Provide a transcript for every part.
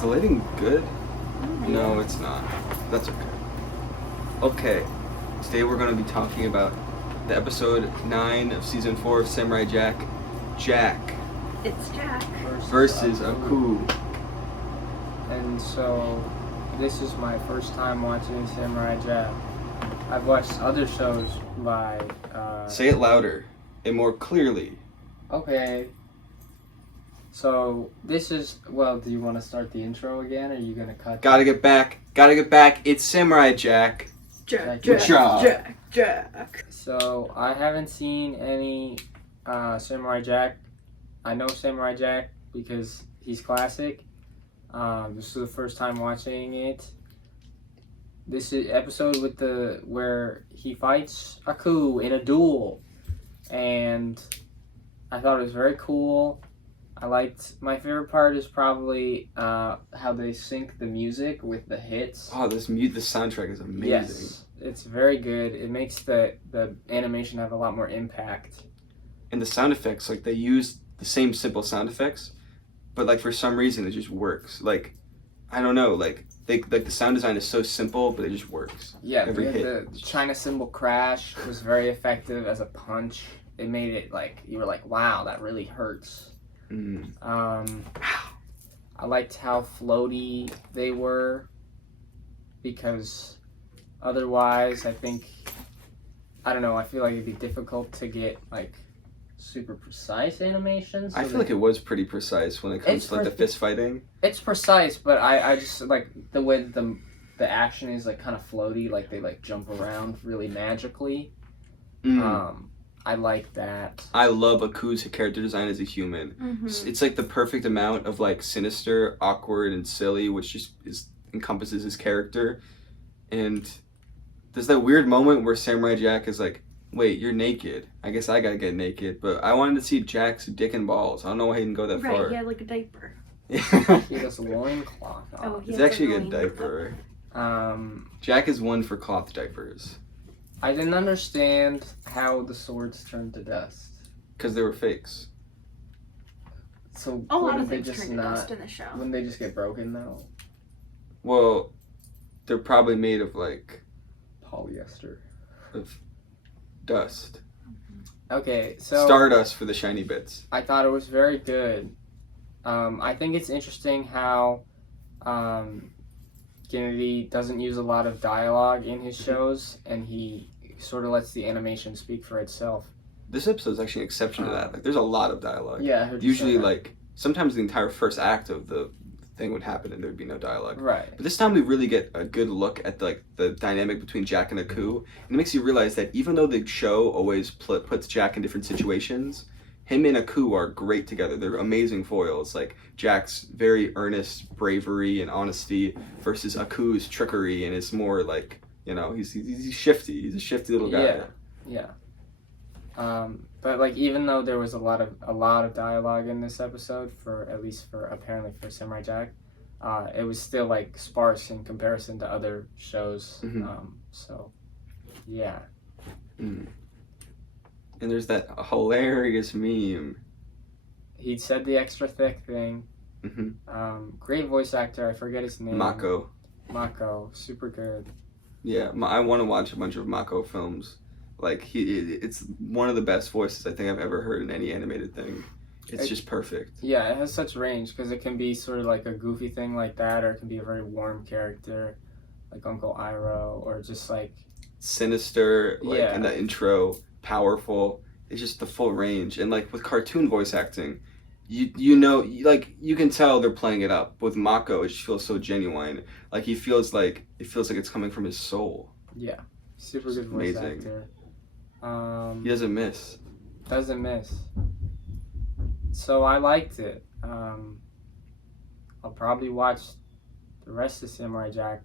Is the lighting good? No, it's not. That's okay. Okay, today we're going to be talking about the episode 9 of season 4 of Samurai Jack, Jack It's Jack. versus Aku. And so, this is my first time watching Samurai Jack. I've watched other shows by, Say it louder and more clearly. Okay. So, this is, well, do you want to start the intro again, or are you going to cut? Gotta get back. It's Samurai Jack. Jack. So, I haven't seen any Samurai Jack. I know Samurai Jack because he's classic. This is the first time watching it. This is episode with where he fights Aku in a duel, and I thought it was very cool. My favorite part is probably how they sync the music with the hits. Oh, the soundtrack is amazing. Yes, it's very good. It makes the animation have a lot more impact. And the sound effects, like they use the same simple sound effects, but like for some reason it just works. Like, I don't know, like the sound design is so simple, but it just works. Yeah, Every hit. the China cymbal crash was very effective as a punch. It made it like you were like, wow, that really hurts. Mm. I liked how floaty they were, because otherwise I don't know, I feel like it'd be difficult to get like super precise animations. I feel like it was pretty precise when it comes to like the fist fighting. It's precise, but I just like the way the action is like kind of floaty, like they like jump around really magically. I like that. I love Aku's character design as a human. Mm-hmm. It's like the perfect amount of like sinister, awkward, and silly, which just encompasses his character. And there's that weird moment where Samurai Jack is like, wait, you're naked. I guess I gotta get naked. But I wanted to see Jack's dick and balls. I don't know why he didn't go that far. Right, he had like a diaper. He has a loincloth on. Oh, he It's has actually a loin. good diaper. Um, Jack is one for cloth diapers. I didn't understand how the swords turned to dust. Because they were fakes. So A lot wouldn't of they things just turn to not? dust in the show. Wouldn't they just get broken though? Well, they're probably made of like Polyester. of dust. Okay, so Stardust for the shiny bits. I thought it was very good. I think it's interesting how Kennedy doesn't use a lot of dialogue in his shows, and he sort of lets the animation speak for itself. This episode is actually an exception to that. Like, there's a lot of dialogue. Yeah, I heard you say Usually, that. like, sometimes the entire first act of the thing would happen and there'd be no dialogue. Right. But this time we really get a good look at the dynamic between Jack and Aku, and it makes you realize that even though the show always puts Jack in different situations, him and Aku are great together. They're amazing foils. Like Jack's very earnest bravery and honesty versus Aku's trickery and his more like, you know, he's shifty. He's a shifty little guy. Yeah. But like even though there was a lot of dialogue in this episode, apparently for Samurai Jack, it was still like sparse in comparison to other shows. Mm-hmm. So yeah. Mm. And there's that hilarious meme. He said the extra thick thing. Mm-hmm. Great voice actor. I forget his name. Mako. Super good. Yeah, I want to watch a bunch of Mako films. Like it's one of the best voices I think I've ever heard in any animated thing. It's just perfect. Yeah, it has such range because it can be sort of like a goofy thing like that, or it can be a very warm character, like Uncle Iroh, or just like sinister, like in the intro, powerful. It's just the full range. And like with cartoon voice acting, you know, you can tell they're playing it up. With Mako, it just feels so genuine. Like it feels like it's coming from his soul. Yeah, super good voice amazing. actor. He doesn't miss. Doesn't miss. So I liked it. I'll probably watch the rest of Samurai Jack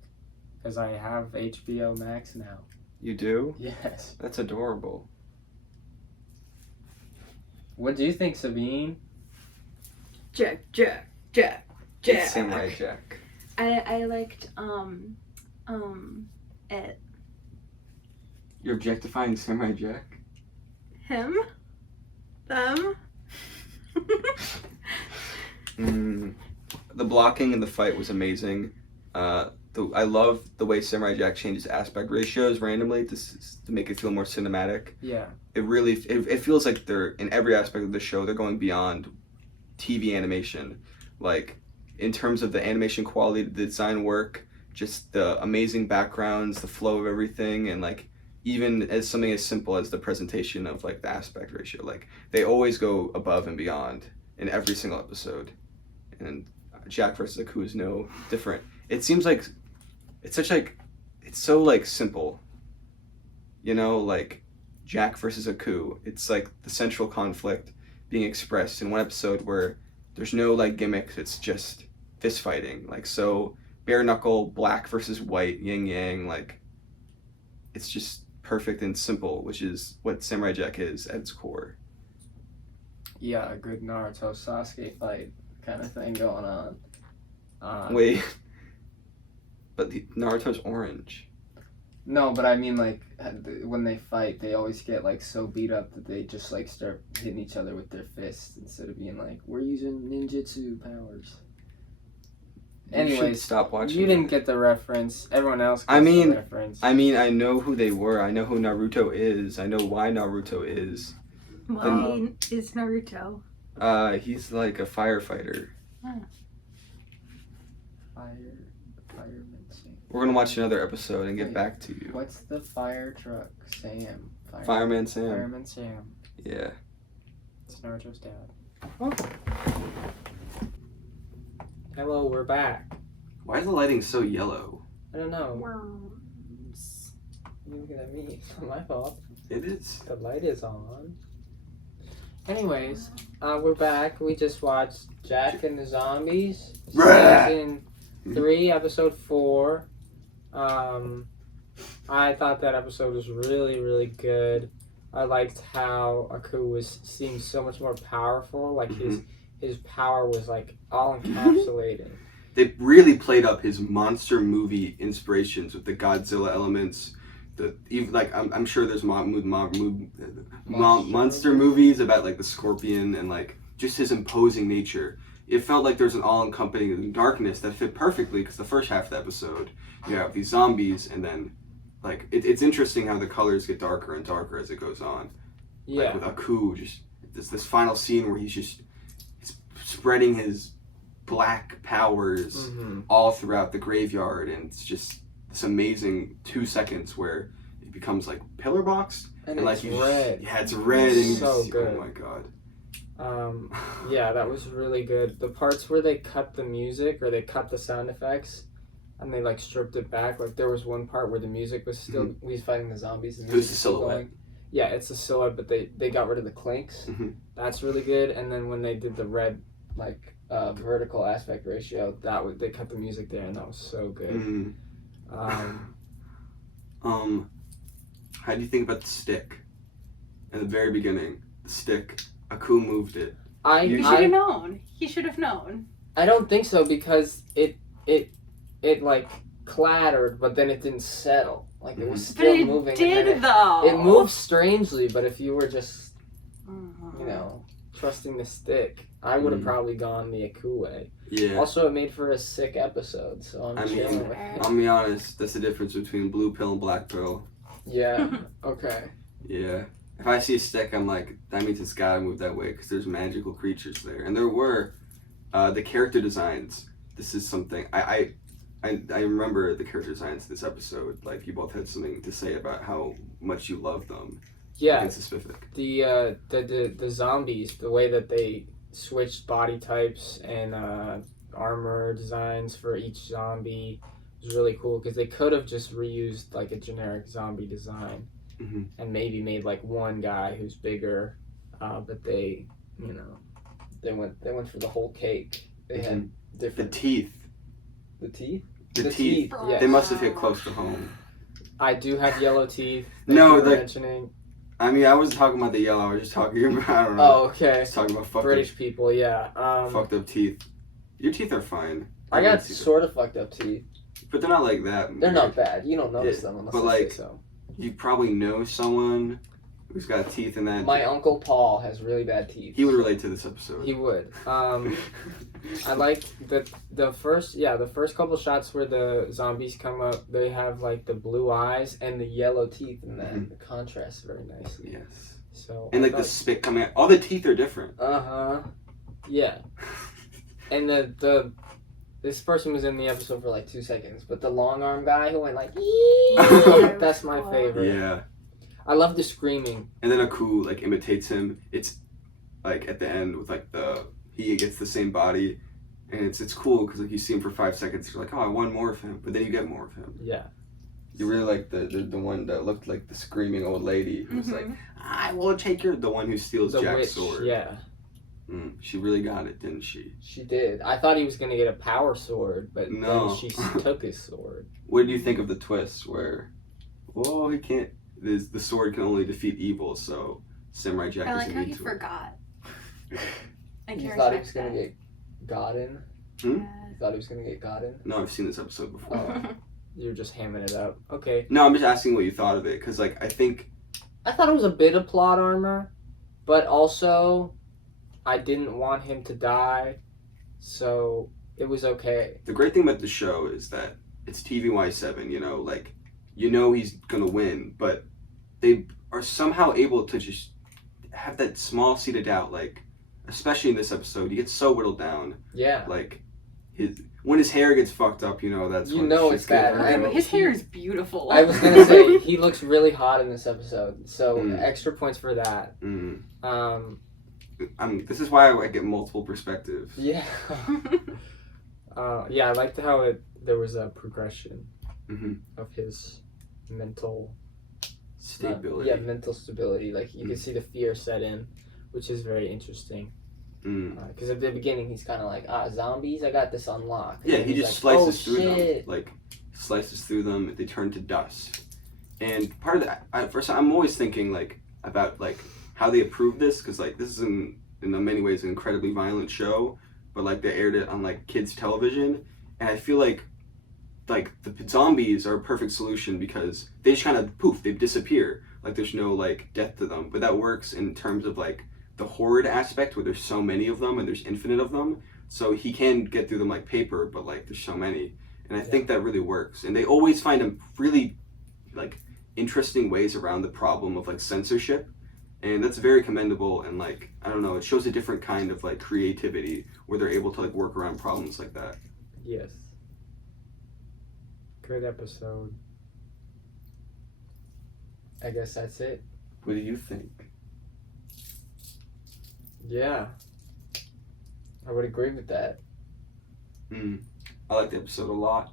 because I have HBO Max now. You do? Yes. That's adorable. What do you think, Sabine? Jack. It's Samurai Jack. I liked it. You're objectifying Samurai Jack? Him? Them? The blocking in the fight was amazing. I love the way Samurai Jack changes aspect ratios randomly to make it feel more cinematic. Yeah. It feels like they're in every aspect of the show. They're going beyond TV animation, like in terms of the animation quality, the design work, just the amazing backgrounds, the flow of everything, and like even as something as simple as the presentation of like the aspect ratio. Like they always go above and beyond in every single episode, and Jack versus Aku is no different. It seems like it's so like simple, you know, like Jack versus Aku. It's like the central conflict being expressed in one episode where there's no like gimmicks. It's just fist fighting, like so bare knuckle, black versus white, yin yang. Like it's just perfect and simple, which is what Samurai Jack is at its core. Yeah, a good Naruto Sasuke fight kind of thing going on. Wait, but Naruto's orange. No, but I mean, like, when they fight, they always get, like, so beat up that they just, like, start hitting each other with their fists instead of being like, we're using ninjutsu powers. You should Anyways, stop watching. you didn't get the reference. Everyone else gets the reference. I mean, I know who they were. I know who Naruto is. I know why Naruto is. Why is Naruto? He's like a firefighter. Fireman Sam. We're gonna watch another episode and get Wait, back to you. What's the fire truck? Sam. Fireman Sam. Fireman Sam. Yeah. It's Naruto's dad. Oh. Hello, we're back. Why is the lighting so yellow? I don't know. Worms. You're looking at me. It's not my fault. It is. The light is on. Anyways, we're back. We just watched Jack and the Zombies. Season 3, episode 4. I thought that episode was really, really good. I liked how Aku seemed so much more powerful. Like his power was like all encapsulated. They really played up his monster movie inspirations with the Godzilla elements. I'm sure there's monster movies about like the scorpion and like just his imposing nature. It felt like there's an all-encompassing darkness that fit perfectly because the first half of the episode you have these zombies and then like it's interesting how the colors get darker and darker as it goes on. Yeah. Like with Aku, just this final scene where he's spreading his black powers all throughout the graveyard, and it's just this amazing 2 seconds where it becomes like pillar boxed and like it's red. Yeah, it's red and so you good. Oh my god. Yeah, that was really good. The parts where they cut the music or they cut the sound effects and they like stripped it back. Like there was one part where the music was still we was fighting the zombies. And it was the silhouette. Going. Yeah, it's a silhouette, but they got rid of the clinks. That's really good. And then when they did the red like vertical aspect ratio, they cut the music there, and that was so good. How do you think about the stick? In the very beginning, the stick, Aku moved it. He should have known. He should have known. I don't think so because it like clattered, but then it didn't settle. Like it was still moving. But it did though. It moved strangely, but if you were just, you know, trusting the stick, I would have probably gone the Aku way. Yeah. Also, it made for a sick episode, so I'm chilling with it. I'll be honest, that's the difference between blue pill and black pill. Yeah. Okay. Yeah. If I see a stick, I'm like, that means it's gotta move that way because there's magical creatures there, and there were the character designs. This is something I remember the character designs this episode. Like you both had something to say about how much you love them. Yeah. Like, specific. The zombies, the way that they switched body types and armor designs for each zombie was really cool because they could have just reused like a generic zombie design and maybe made like one guy who's bigger, but they, you know, they went for the whole cake. They had different teeth. The teeth. The teeth. Yeah. They must have hit close to home. I do have yellow teeth. No, mentioning. I mean, I wasn't talking about the yellow. I was just talking about, I don't know. Oh, okay. I was talking about British people, yeah. Fucked up teeth. Your teeth are fine. I got sort of fucked up teeth. But they're not like that. They're not bad. You don't notice them unless but I like, say so. You probably know someone who's got teeth in that. My Uncle Paul has really bad teeth. He would relate to this episode. He would. I like the first couple shots where the zombies come up. They have like the blue eyes and the yellow teeth, and the contrast very nicely. Yes. So and like the spit coming out. All the teeth are different. Yeah. And this person was in the episode for like 2 seconds, but the long arm guy who went like, that's my favorite. Yeah. I love the screaming. And then Aku like imitates him. It's like at the end with like he gets the same body, and it's cool because like you see him for 5 seconds. You're like, oh, I want more of him, but then you get more of him. Yeah. You really like the one that looked like the screaming old lady who was like, I will take the one who steals Jack's sword. Yeah. She really got it, didn't she? She did. I thought he was gonna get a power sword, but then she took his sword. What do you think of the twist where, he can't? The sword can only defeat evil, so Samurai Jack doesn't need to. I like how he forgot. You thought he was gonna get gotten? Hmm? You thought he was gonna get gotten? No, I've seen this episode before. Oh, you're just hamming it up. Okay. No, I'm just asking what you thought of it, because like I thought it was a bit of plot armor, but also I didn't want him to die, so it was okay. The great thing about the show is that it's TVY7, he's gonna win, but they are somehow able to just have that small seed of doubt, like, especially in this episode, he gets so whittled down. Yeah. Like, when his hair gets fucked up, that's when it's bad. Right? His hair is beautiful. I was gonna say, he looks really hot in this episode, so extra points for that. This is why I get multiple perspectives. Yeah. I liked how there was a progression of his mental stability. Mental stability. Like you can see the fear set in, which is very interesting. Because at the beginning he's kind of like, zombies, I got this unlocked. Yeah, he just slices through them. Like slices through them, they turn to dust. And part of that, at first, I'm always thinking like about like how they approved this, because like this is in many ways an incredibly violent show, but like they aired it on like kids television, and I feel like the zombies are a perfect solution because they just kind of they disappear, like there's no like death to them, but that works in terms of like the horrid aspect where there's so many of them and there's infinite of them, so he can get through them like paper, but like there's so many, and I think that really works. And they always find a really like interesting ways around the problem of like censorship. And that's very commendable, and like, I don't know, it shows a different kind of like creativity where they're able to like work around problems like that. Yes. Good episode. I guess that's it. What do you think? Yeah. I would agree with that. I like the episode a lot.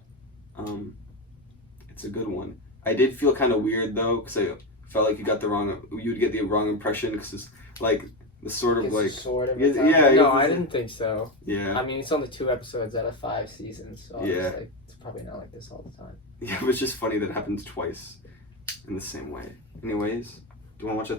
It's a good one. I did feel kind of weird though, because I felt like you'd get the wrong impression, because it's like the sort of like no, I didn't think so. Yeah, I mean, it's only 2 episodes out of 5 seasons, so yeah, it's probably not like this all the time. Yeah, it was just funny that it happens twice in the same way. Anyways, do you want to watch a